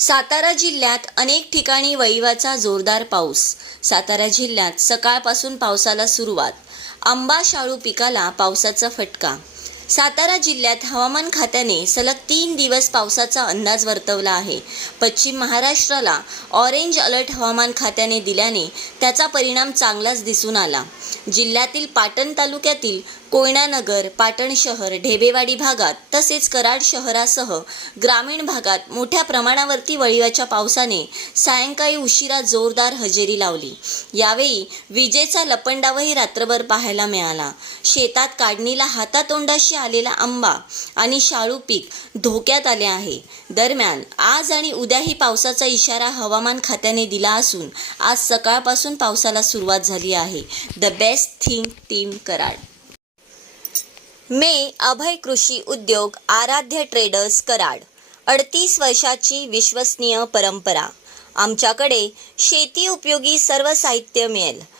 सातारा जिल्ह्यात अनेक ठिकाणी वैवाचा जोरदार पाऊस. सातारा जिल्ह्यात सकाळपासून पावसाला सुरुवात. आंबा शाळू पिकाला पावसाचा फटका सातारा जिल्ह्यात हवामान खात्याने सलग तीन दिवस पावसाचा अंदाज वर्तवला आहे. पश्चिम महाराष्ट्राला ऑरेंज अलर्ट हवामान खात्याने दिल्याने त्याचा परिणाम चांगलाच दिसून आला. जिल्ह्यातील पाटण तालुक्यातील कोयनानगर पाटण शहर ढेबेवाडी भागात तसेच कराड शहरासह ग्रामीण भागात मोठ्या प्रमाणावरती वळीवाच्या पावसाने सायंकाळी उशिरा जोरदार हजेरी लावली. यावेळी विजेचा लपंडावही रात्रभर पाहायला मिळाला. शेतात काढणीला हातातोंडाशी आलेला आंबा आणि शाळू पीक धोक्यात आले आहे. दरम्यान आज आणि उद्याही पावसाचा इशारा हवामान खात्याने दिला असून आज सकाळपासून पावसाला सुरुवात झाली आहे. The best thing team Karad. मे अभय कृषी उद्योग आराध्य ट्रेडर्स कराड. अडतीस वर्षाची विश्वसनीय परंपरा. आमच्याकडे शेती उपयोगी सर्व साहित्य मिळेल.